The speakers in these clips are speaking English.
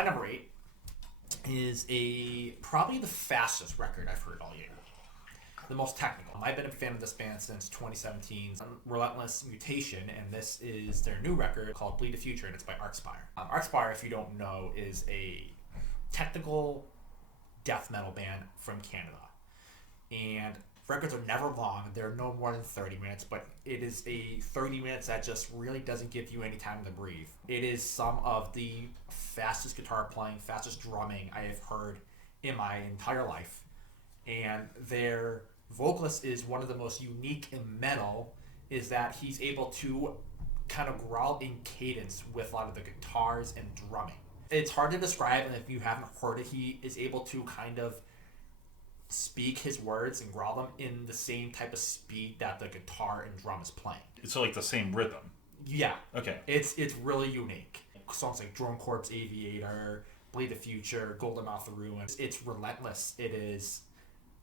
my number 8 is probably the fastest record I've heard all year. The most technical. I've been a fan of this band since 2017's Relentless Mutation, and this is their new record called Bleed the Future, and it's by Archspire. Archspire, if you don't know, is a technical death metal band from Canada. And records are never long. They're no more than 30 minutes, but it is a 30 minutes that just really doesn't give you any time to breathe. It is some of the fastest guitar playing, fastest drumming I have heard in my entire life. And their vocalist is one of the most unique in metal, is that he's able to kind of growl in cadence with a lot of the guitars and drumming. It's hard to describe, and if you haven't heard it, he is able to kind of speak his words and growl them in the same type of speed that the guitar and drum is playing. It's like the same rhythm. Yeah. Okay. It's really unique. Songs like Drone Corps Aviator, Bleed the Future, Golden Mouth of Ruin. It's relentless. It is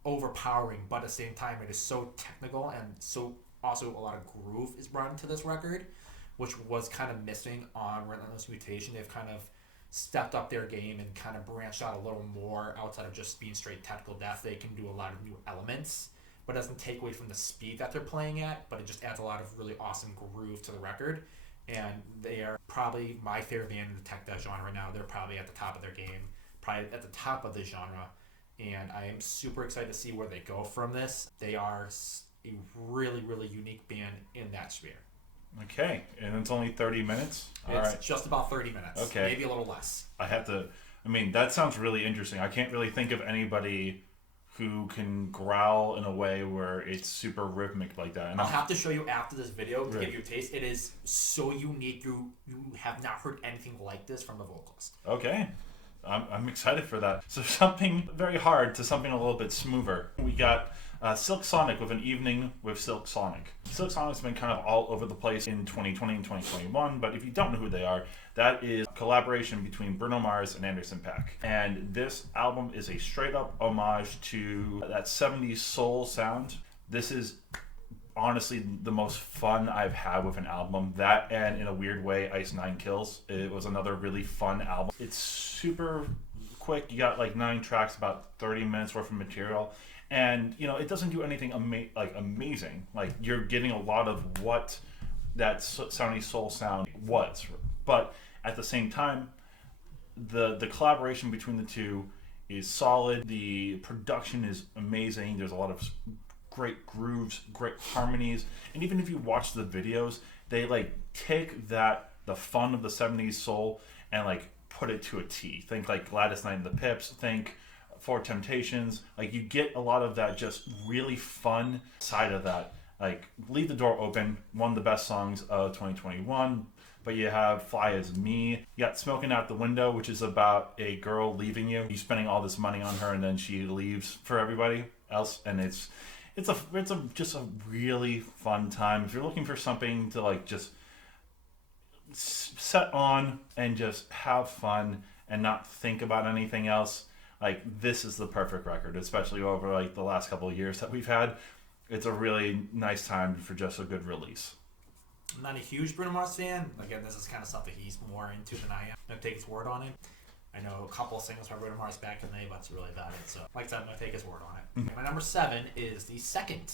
overpowering, but at the same time it is so technical, and so also a lot of groove is brought into this record, which was kind of missing on Relentless Mutation. They've kind of stepped up their game and kind of branched out a little more outside of just being straight technical death. They can do a lot of new elements, but it doesn't take away from the speed that they're playing at, but it just adds a lot of really awesome groove to the record. And they are probably my favorite band in the tech death genre now. They're probably at the top of their game, probably at the top of the genre. And I am super excited to see where they go from this. They are a really, really unique band in that sphere. Okay, and it's only 30 minutes? It's just about 30 minutes. Okay. Maybe a little less. That sounds really interesting. I can't really think of anybody who can growl in a way where it's super rhythmic like that. And I'll have to show you after this video to Right. give you a taste. It is so unique. You have not heard anything like this from a vocalist. Okay. I'm excited for that. So something very hard to something a little bit smoother. We got Silk Sonic with An Evening with Silk Sonic. Silk Sonic's been kind of all over the place in 2020 and 2021, but if you don't know who they are, that is a collaboration between Bruno Mars and Anderson .Paak. And this album is a straight up homage to that 70s soul sound. This is honestly the most fun I've had with an album. That, and in a weird way, Ice Nine Kills. It was another really fun album. It's super quick. You got like 9 tracks, about 30 minutes worth of material. And, it doesn't do anything amazing. Like, you're getting a lot of what that soundy soul sound was. But at the same time, the collaboration between the two is solid. The production is amazing. There's a lot of great grooves, great harmonies. And even if you watch the videos, they take the fun of the 70s soul and put it to a T. Think like Gladys Knight and the Pips, think Four Temptations. You get a lot of that just really fun side of that. Leave the Door Open, one of the best songs of 2021. But you have Fly As Me. You got Smoking Out the Window, which is about a girl leaving you. You're spending all this money on her, and then she leaves for everybody else. And it's just a really fun time. If you're looking for something to just set on and just have fun and not think about anything else, this is the perfect record, especially over the last couple of years that we've had. It's a really nice time for just a good release. I'm not a huge Bruno Mars fan. Again, this is kind of stuff that he's more into than I am. I'm going to take his word on it. I know a couple of singles by Bruno Mars back in the day, but it's really about it. So, like I said, I'm going to take his word on it. My number 7 is the second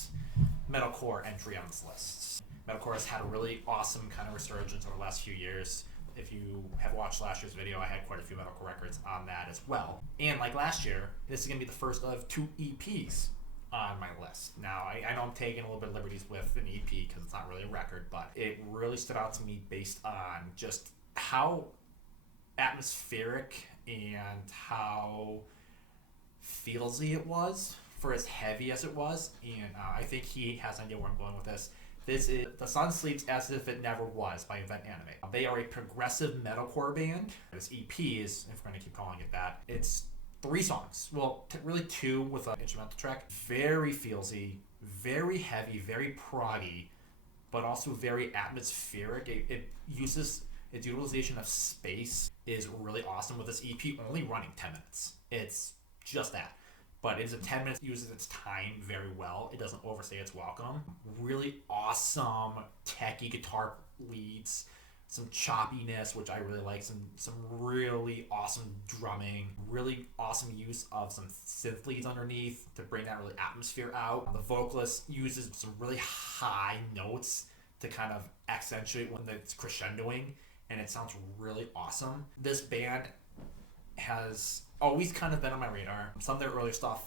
metalcore entry on this list. Metalcore has had a really awesome kind of resurgence over the last few years. If you have watched last year's video, I had quite a few metalcore records on that as well. And like last year, this is going to be the first of 2 EPs on my list. Now, I know I'm taking a little bit of liberties with an EP because it's not really a record, but it really stood out to me based on just how atmospheric and how feelsy it was for as heavy as it was. And I think he has an idea where I'm going with this. This is The Sun Sleeps As If It Never Was by Event Anime. They are a progressive metalcore band. This EP is, if we're going to keep calling it that, it's 3 songs. Well, really 2 with an instrumental track. Very feelsy, very heavy, very proggy, but also very atmospheric. It uses its utilization of space is really awesome with this EP only running 10 minutes. It's just that. But it's a 10 minutes, uses its time very well. It doesn't overstay its welcome. Really awesome techie guitar leads. some choppiness, which I really like, some really awesome drumming, really awesome use of some synth leads underneath to bring that really atmosphere out. The vocalist uses some really high notes to kind of accentuate when it's crescendoing, and it sounds really awesome. This band has always kind of been on my radar. Some of their earlier stuff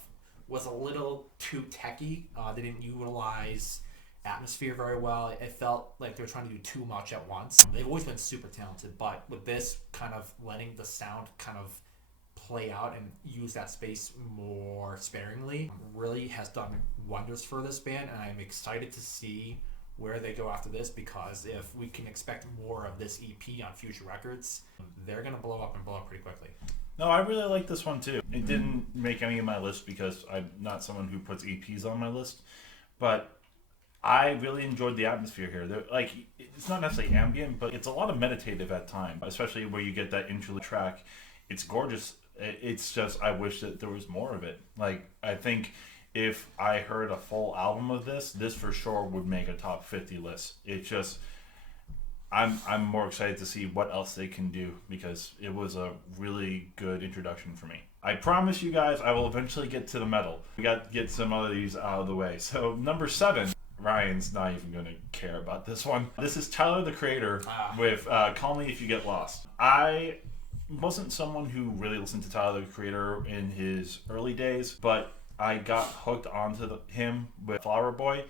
was a little too techy. They didn't utilize atmosphere very well. It felt like they were trying to do too much at once. They've always been super talented, but with this kind of letting the sound kind of play out and use that space more sparingly really has done wonders for this band, and I'm excited to see where they go after this, because if we can expect more of this EP on future records, they're going to blow up pretty quickly. No, I really like this one too. It didn't make any of my list because I'm not someone who puts EPs on my list, but I really enjoyed the atmosphere here. Like, it's not necessarily ambient, but it's a lot of meditative at times, especially where you get that interlude track. It's gorgeous. It's just, I wish that there was more of it. Like, I think if I heard a full album of this for sure would make a top 50 list. It's just, I'm more excited to see what else they can do, because it was a really good introduction for me. I promise you guys I will eventually get to the metal. We got to get some of these out of the way. So number 7, Ryan's not even going to care about this one. This is Tyler, the Creator, with Call Me If You Get Lost. I wasn't someone who really listened to Tyler, the Creator in his early days, but I got hooked onto him with Flower Boy.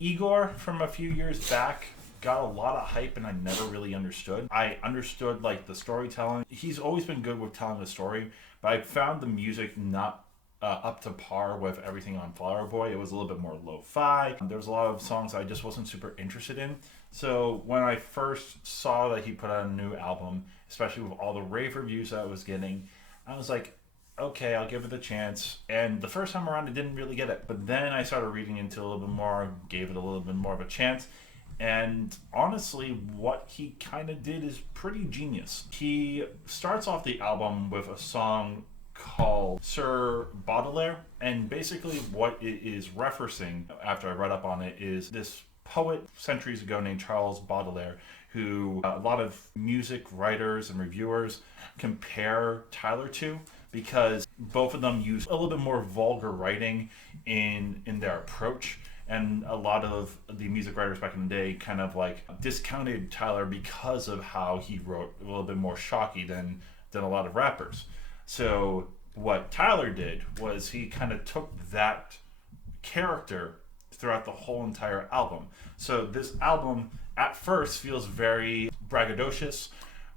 Igor, from a few years back, got a lot of hype and I never really understood. I understood like the storytelling. He's always been good with telling the story, but I found the music not up to par with everything on Flower Boy. It was a little bit more lo-fi. There was a lot of songs I just wasn't super interested in. So when I first saw that he put out a new album, especially with all the rave reviews that I was getting, I was like, okay, I'll give it a chance. And the first time around, I didn't really get it. But then I started reading into it a little bit more, gave it a little bit more of a chance. And honestly, what he kind of did is pretty genius. He starts off the album with a song called Sir Baudelaire. And basically what it is referencing, after I read up on it, is this poet centuries ago named Charles Baudelaire, who a lot of music writers and reviewers compare Tyler to, because both of them use a little bit more vulgar writing in their approach. And a lot of the music writers back in the day kind of like discounted Tyler because of how he wrote a little bit more shocky than a lot of rappers. So what Tyler did was he kind of took that character throughout the whole entire album. So this album at first feels very braggadocious,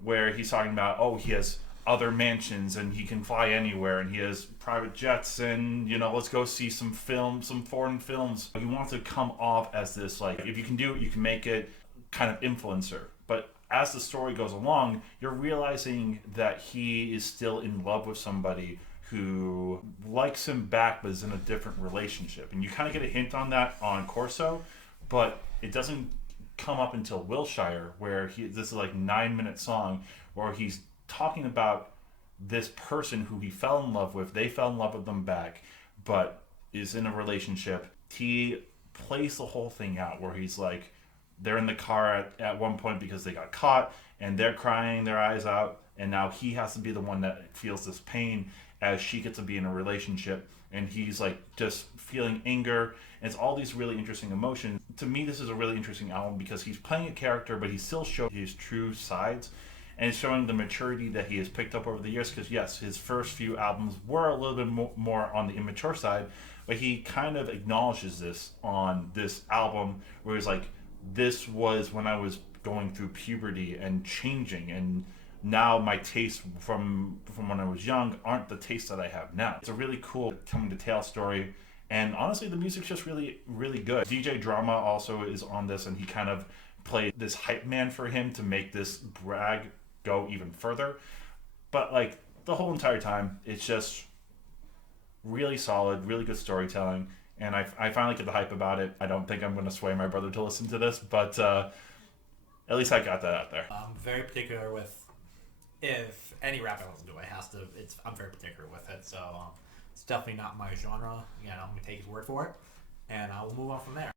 where he's talking about, oh, he has other mansions and he can fly anywhere and he has private jets and, you know, let's go see some foreign films. He wants to come off as this, like, if you can do it, you can make it kind of influencer. But as the story goes along, you're realizing that he is still in love with somebody who likes him back but is in a different relationship. And you kind of get a hint on that on Corso, but it doesn't come up until Wilshire, where this is like 9-minute song where he's talking about this person who he fell in love with. They fell in love with them back, but is in a relationship. He plays the whole thing out where he's like, they're in the car at one point because they got caught and they're crying their eyes out, and now he has to be the one that feels this pain as she gets to be in a relationship, and he's like just feeling anger, and it's all these really interesting emotions. To me, this is a really interesting album because he's playing a character, but he still shows his true sides, and showing the maturity that he has picked up over the years. Because yes, his first few albums were a little bit more on the immature side, but he kind of acknowledges this on this album, where he's like, this was when I was going through puberty and changing, and now my tastes from when I was young aren't the tastes that I have now. It's a really cool coming to tale story, and honestly, the music's just really, really good. DJ Drama also is on this, and he kind of played this hype man for him to make this brag go even further. But like the whole entire time, it's just really solid, really good storytelling, and I finally get the hype about it. I don't think I'm going to sway my brother to listen to this, but at least I got that out there. I'm very particular with, if any rap I listen to, I'm very particular with it, so it's definitely not my genre. Again, I'm going to take his word for it, and I will move on from there.